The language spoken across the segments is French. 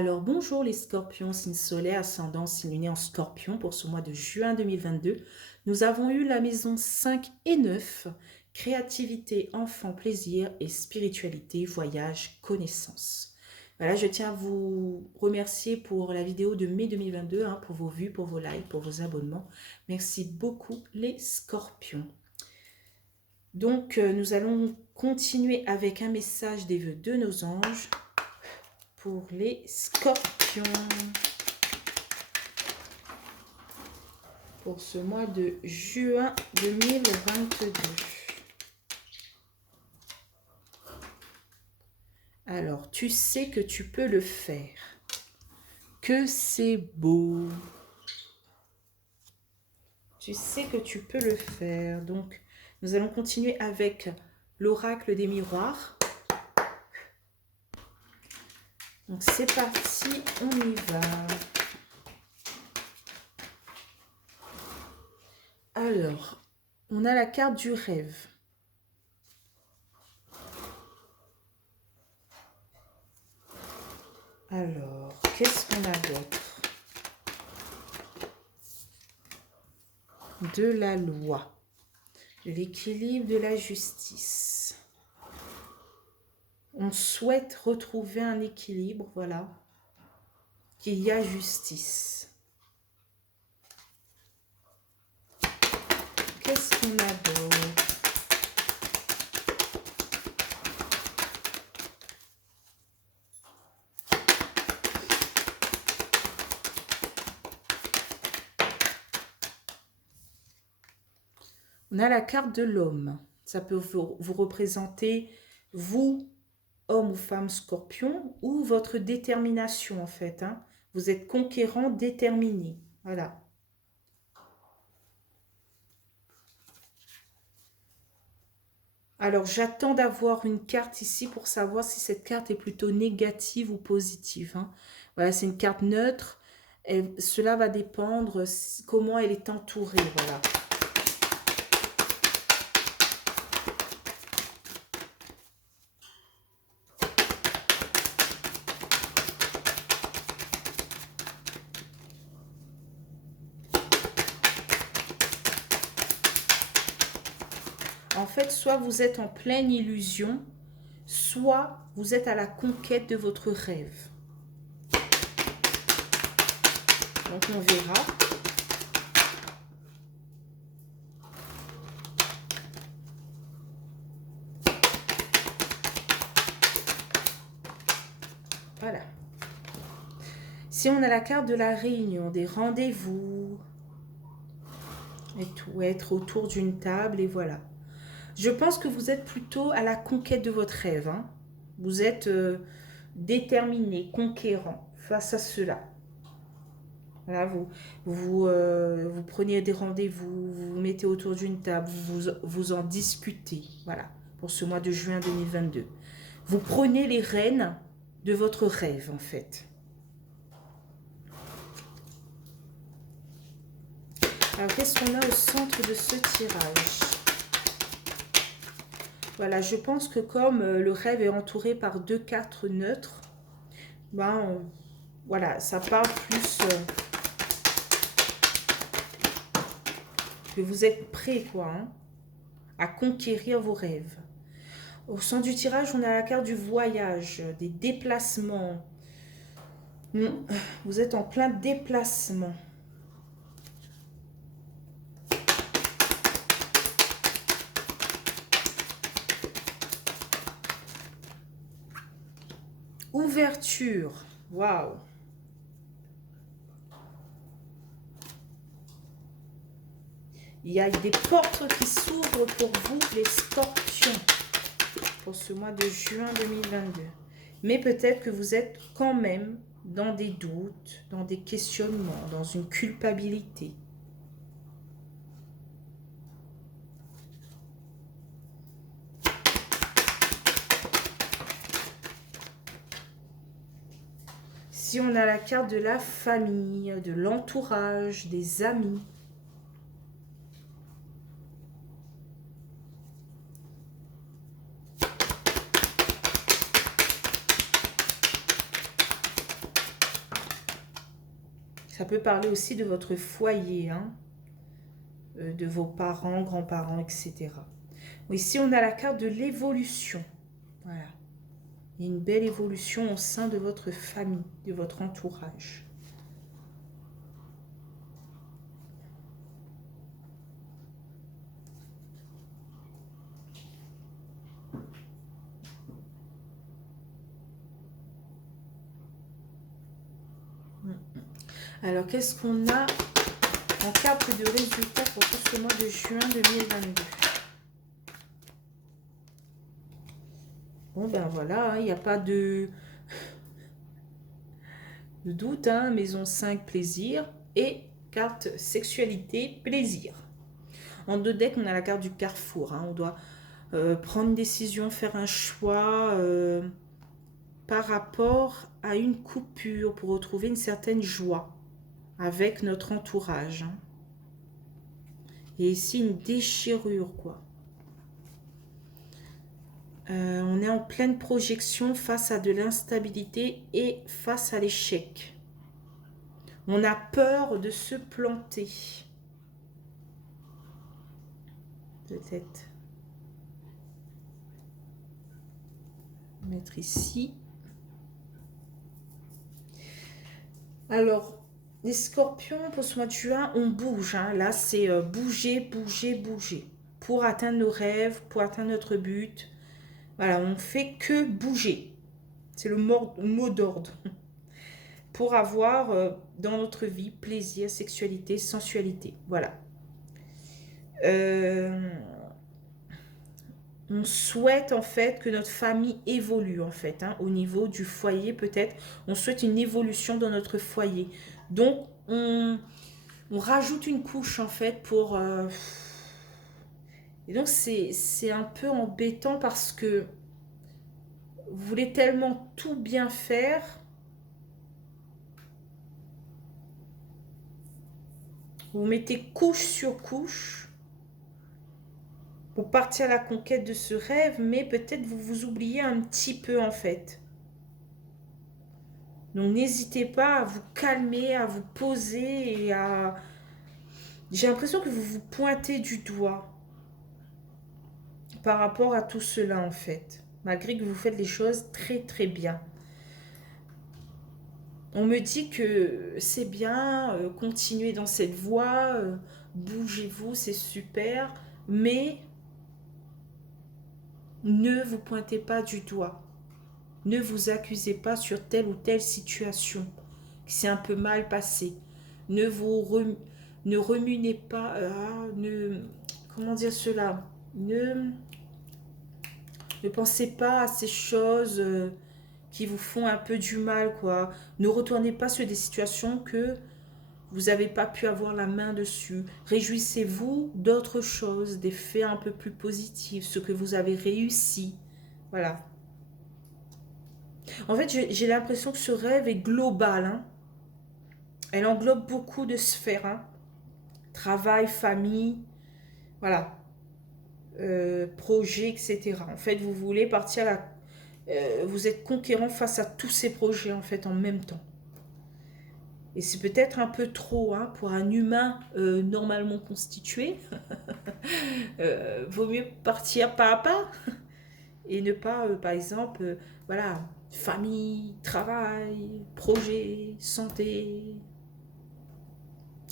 Alors, bonjour les scorpions, signe solaire, ascendant, signe lunaire en scorpion pour ce mois de juin 2022. Nous avons eu la maison 5 et 9, créativité, enfant, plaisir et spiritualité, voyage, connaissance. Voilà, je tiens à vous remercier pour la vidéo de mai 2022, pour vos vues, pour vos likes, pour vos abonnements. Merci beaucoup les scorpions. Donc, nous allons continuer avec un message des vœux de nos anges pour les scorpions pour ce mois de juin 2022. Alors, tu sais que tu peux le faire, que c'est beau. Tu sais que tu peux le faire. Donc, nous allons continuer avec l'oracle des miroirs. Donc, c'est parti, on y va. Alors, on a la carte du rêve. Alors, qu'est-ce qu'on a d'autre? De la loi, de l'équilibre, de la justice. On souhaite retrouver un équilibre, voilà, qu'il y a justice. Qu'est-ce qu'on a d'autre? On a la carte de l'homme. Ça peut vous représenter, vous, homme ou femme scorpion, ou votre détermination en fait. Vous êtes conquérant, déterminé. Voilà. Alors, j'attends d'avoir une carte ici pour savoir si cette carte est plutôt négative ou positive. Voilà, c'est une carte neutre. Et cela va dépendre comment elle est entourée. Voilà. En fait, soit vous êtes en pleine illusion, soit vous êtes à la conquête de votre rêve. Donc, on verra. Voilà. Si on a la carte de la réunion, des rendez-vous, et tout, être autour d'une table, et voilà. Je pense que vous êtes plutôt à la conquête de votre rêve. Vous êtes déterminé, conquérant face à cela. Voilà, vous prenez des rendez-vous, vous vous mettez autour d'une table, vous en discutez. Voilà, pour ce mois de juin 2022. Vous prenez les rênes de votre rêve, en fait. Alors, qu'est-ce qu'on a au centre de ce tirage? Voilà, je pense que comme le rêve est entouré par 2 cartes neutres, voilà, ça parle plus que vous êtes prêt, quoi, à conquérir vos rêves. Au centre du tirage, on a la carte du voyage, des déplacements. Vous êtes en plein déplacement. Ouverture. Waouh. Il y a des portes qui s'ouvrent pour vous, les scorpions, pour ce mois de juin 2022. Mais peut-être que vous êtes quand même dans des doutes, dans des questionnements, dans une culpabilité. Si on a la carte de la famille, de l'entourage, des amis. Ça peut parler aussi de votre foyer, hein, de vos parents, grands-parents, etc. Ici, on a la carte de l'évolution. Voilà. Il y a une belle évolution au sein de votre famille, de votre entourage. Alors, qu'est-ce qu'on a en carte de résultat pour tout ce mois de juin 2022? Bon, ben voilà, il n'y a pas de doute, hein, maison 5, plaisir, et carte sexualité, plaisir. En deux decks, on a la carte du carrefour, hein, on doit prendre une décision, faire un choix par rapport à une coupure pour retrouver une certaine joie avec notre entourage. Hein. Et ici, une déchirure, quoi. On est en pleine projection face à de l'instabilité et face à l'échec. On a peur de se planter. Peut-être. Mettre ici. Alors, les scorpions, pour ce mois de juin, on bouge. Hein. Là, c'est bouger, bouger, bouger. Pour atteindre nos rêves, pour atteindre notre but. Voilà, on fait que bouger. C'est le mot d'ordre. Pour avoir dans notre vie plaisir, sexualité, sensualité. Voilà. On souhaite en fait que notre famille évolue en fait, hein, au niveau du foyer peut-être. On souhaite une évolution dans notre foyer. Donc on rajoute une couche en fait pour... Et donc c'est un peu embêtant parce que vous voulez tellement tout bien faire. Vous mettez couche sur couche pour partir à la conquête de ce rêve, mais peut-être vous vous oubliez un petit peu en fait. Donc n'hésitez pas à vous calmer, à vous poser et à... J'ai l'impression que vous vous pointez du doigt par rapport à tout cela en fait, malgré que vous faites les choses très très bien. On me dit que c'est bien, continuez dans cette voie, bougez-vous, c'est super, mais ne vous pointez pas du doigt. Ne vous accusez pas sur telle ou telle situation qui s'est un peu mal passée. Ne remuez pas, comment dire cela, ne pensez pas à ces choses qui vous font un peu du mal, quoi. Ne retournez pas sur des situations que vous n'avez pas pu avoir la main dessus. Réjouissez-vous d'autres choses, des faits un peu plus positifs, ce que vous avez réussi. Voilà. En fait, j'ai l'impression que ce rêve est global. Hein. Elle englobe beaucoup de sphères. Hein. Travail, famille, voilà. Projets, etc. En fait, vous voulez partir à la... vous êtes conquérant face à tous ces projets, en fait, en même temps. Et c'est peut-être un peu trop hein, pour un humain normalement constitué. Vaut mieux partir pas à pas et ne pas, par exemple, voilà, famille, travail, projet, santé.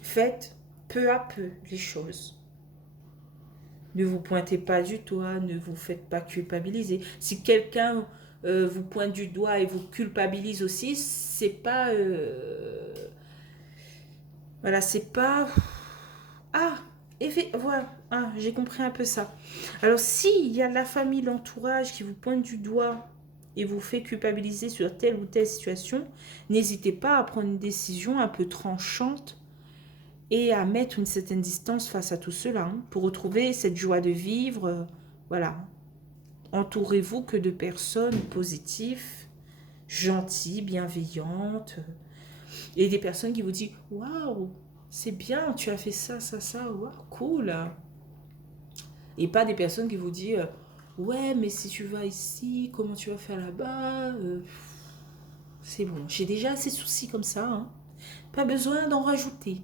Faites peu à peu les choses. Ne vous pointez pas du doigt, ne vous faites pas culpabiliser. Si quelqu'un vous pointe du doigt et vous culpabilise aussi, c'est pas... voilà, c'est pas... Ah, voilà, ah, j'ai compris un peu ça. Alors, s'il y a la famille, l'entourage qui vous pointe du doigt et vous fait culpabiliser sur telle ou telle situation, n'hésitez pas à prendre une décision un peu tranchante et à mettre une certaine distance face à tout cela, hein, pour retrouver cette joie de vivre. Voilà. Entourez-vous que de personnes positives, gentilles, bienveillantes, et des personnes qui vous disent « Waouh, c'est bien, tu as fait ça, ça, ça, waouh, cool !» Et pas des personnes qui vous disent « Ouais, mais si tu vas ici, comment tu vas faire là-bas C'est bon, j'ai déjà assez de soucis comme ça. Hein. Pas besoin d'en rajouter.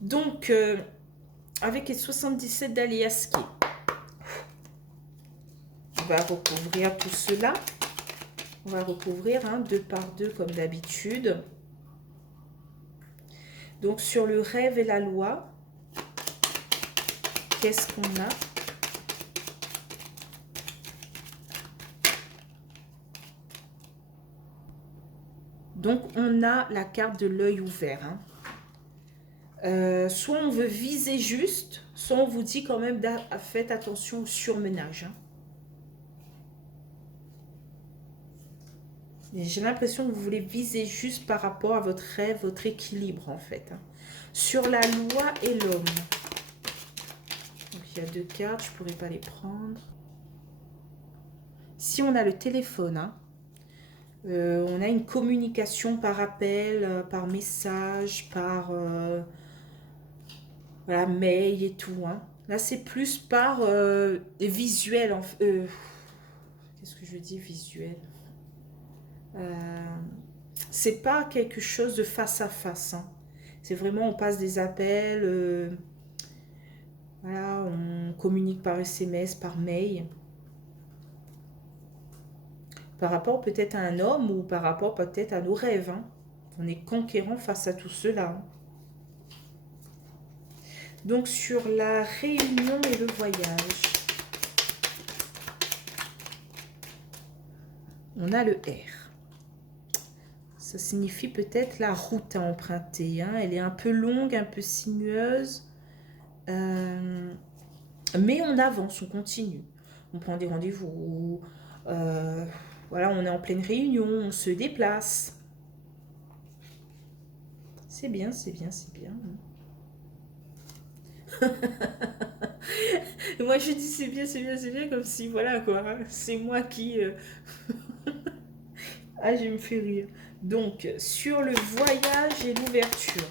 Donc, avec les 77 d'Aliaské, on va recouvrir tout cela. On va recouvrir 2 par 2 comme d'habitude. Donc, sur le rêve et la loi, qu'est-ce qu'on a? Donc, on a la carte de l'œil ouvert. Soit on veut viser juste, soit on vous dit quand même, faites attention au surmenage. J'ai l'impression que vous voulez viser juste par rapport à votre rêve, votre équilibre en fait. Sur la loi et l'homme. Donc il y a 2 cartes, je ne pourrais pas les prendre. Si on a le téléphone, on a une communication par appel, par message, par voilà, mail et tout. Là c'est plus par visuel. Qu'est-ce que je dis visuel? C'est pas quelque chose de face à face. C'est vraiment, on passe des appels, voilà, on communique par SMS, par mail. Par rapport peut-être à un homme ou par rapport peut-être à nos rêves. On est conquérant face à tout cela. Donc sur la réunion et le voyage, on a le R. Ça signifie peut-être la route à emprunter. Elle est un peu longue, un peu sinueuse. Mais on avance, on continue. On prend des rendez-vous. Voilà, on est en pleine réunion, on se déplace. C'est bien, c'est bien, c'est bien. Moi je dis c'est bien, c'est bien, c'est bien, comme si voilà quoi. C'est moi qui... Ah, je me fais rire. Donc, sur le voyage et l'ouverture.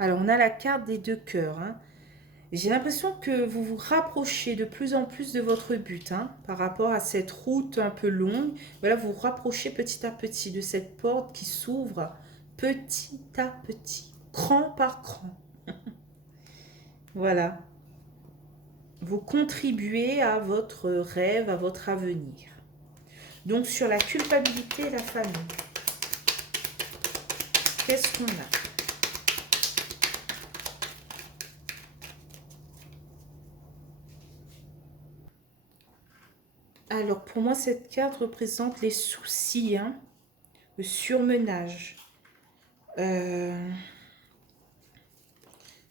Alors, on a la carte des 2 cœurs. J'ai l'impression que vous vous rapprochez de plus en plus de votre but par rapport à cette route un peu longue. Voilà, vous vous rapprochez petit à petit de cette porte qui s'ouvre petit à petit, cran par cran. Voilà. Vous contribuez à votre rêve, à votre avenir. Donc, sur la culpabilité et la famille, qu'est-ce qu'on a? Alors, pour moi, cette carte représente les soucis, le surmenage.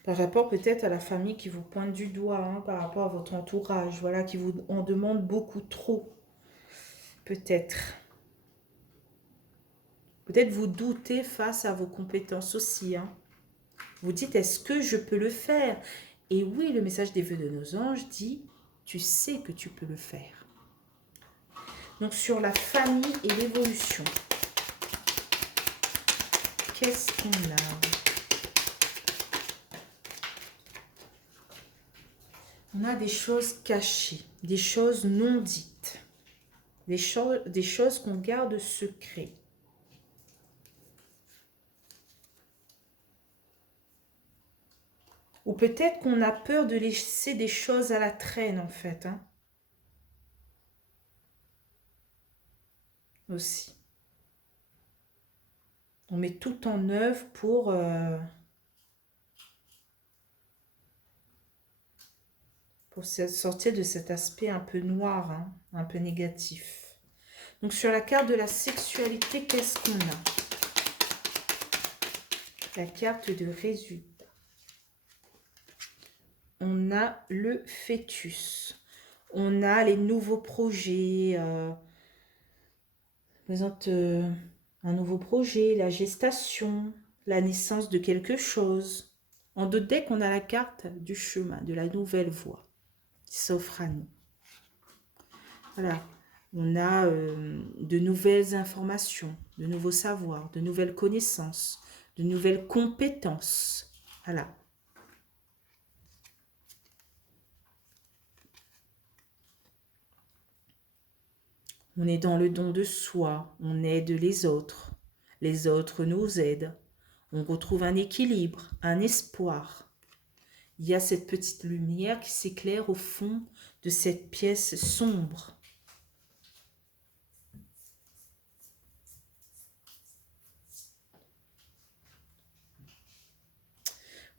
Par rapport peut-être à la famille qui vous pointe du doigt, par rapport à votre entourage, voilà, qui vous en demande beaucoup trop, peut-être. Peut-être vous doutez face à vos compétences aussi. Vous dites, est-ce que je peux le faire? Et oui, le message des vœux de nos anges dit, tu sais que tu peux le faire. Donc, sur la famille et l'évolution, qu'est-ce qu'on a? On a des choses cachées, des choses non dites, des choses qu'on garde secrètes. Ou peut-être qu'on a peur de laisser des choses à la traîne, en fait. Aussi. On met tout en œuvre pour sortir de cet aspect un peu noir, un peu négatif. Donc, sur la carte de la sexualité, qu'est-ce qu'on a? La carte de résultat. On a le fœtus. On a les nouveaux projets. Présente un nouveau projet, la gestation, la naissance de quelque chose. En deux decks, on a la carte du chemin, de la nouvelle voie qui s'offre à nous. Voilà. On a de nouvelles informations, de nouveaux savoirs, de nouvelles connaissances, de nouvelles compétences. Voilà. On est dans le don de soi, on aide les autres nous aident. On retrouve un équilibre, un espoir. Il y a cette petite lumière qui s'éclaire au fond de cette pièce sombre.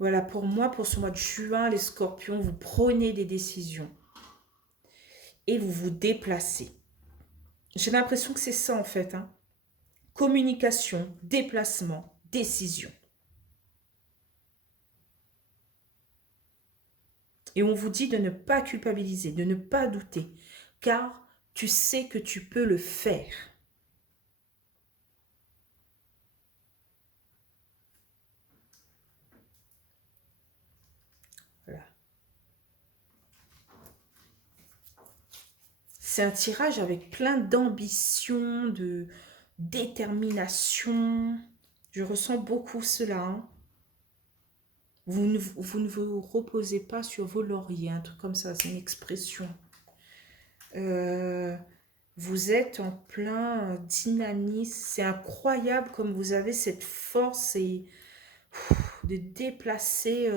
Voilà, pour moi, pour ce mois de juin, les scorpions, vous prenez des décisions et vous vous déplacez. J'ai l'impression que c'est ça en fait, hein. Communication, déplacement, décision. Et on vous dit de ne pas culpabiliser, de ne pas douter, car tu sais que tu peux le faire. Voilà. C'est un tirage avec plein d'ambition, de détermination. Je ressens beaucoup cela, hein. Vous ne vous reposez pas sur vos lauriers, un truc comme ça, c'est une expression. Euh, Vous êtes en plein dynamisme. C'est incroyable comme vous avez cette force et de déplacer.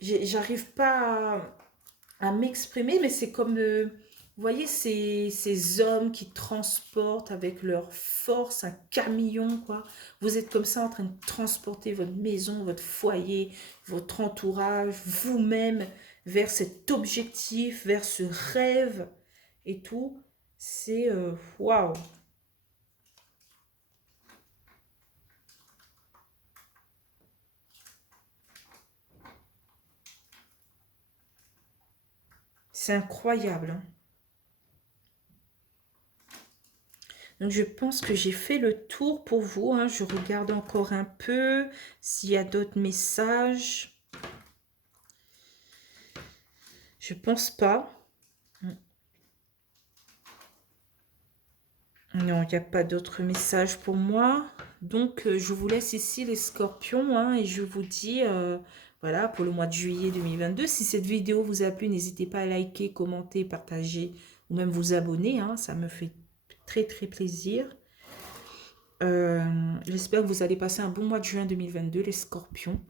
J'arrive pas à m'exprimer, mais c'est comme, vous voyez, ces hommes qui transportent avec leur force un camion, quoi. Vous êtes comme ça en train de transporter votre maison, votre foyer, votre entourage, vous-même vers cet objectif, vers ce rêve et tout. C'est waouh! C'est incroyable, hein. Donc je pense que j'ai fait le tour pour vous, hein. Je regarde encore un peu s'il y a d'autres messages. Je pense pas. Non, il n'y a pas d'autres messages pour moi. Donc je vous laisse ici les scorpions, hein, et je vous dis, voilà, pour le mois de juillet 2022. Si cette vidéo vous a plu, n'hésitez pas à liker, commenter, partager ou même vous abonner, hein, ça me fait très très plaisir. J'espère que vous allez passer un bon mois de juin 2022, les scorpions.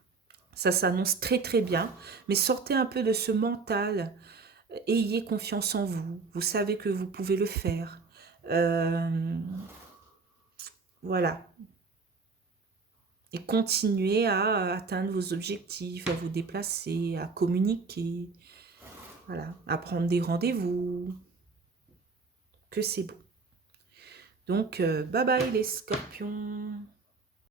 Ça s'annonce très très bien, mais sortez un peu de ce mental. Ayez confiance en vous. Vous savez que vous pouvez le faire. Voilà. Et continuez à atteindre vos objectifs, à vous déplacer, à communiquer, voilà, à prendre des rendez-vous. Que c'est beau. Donc, bye bye les scorpions.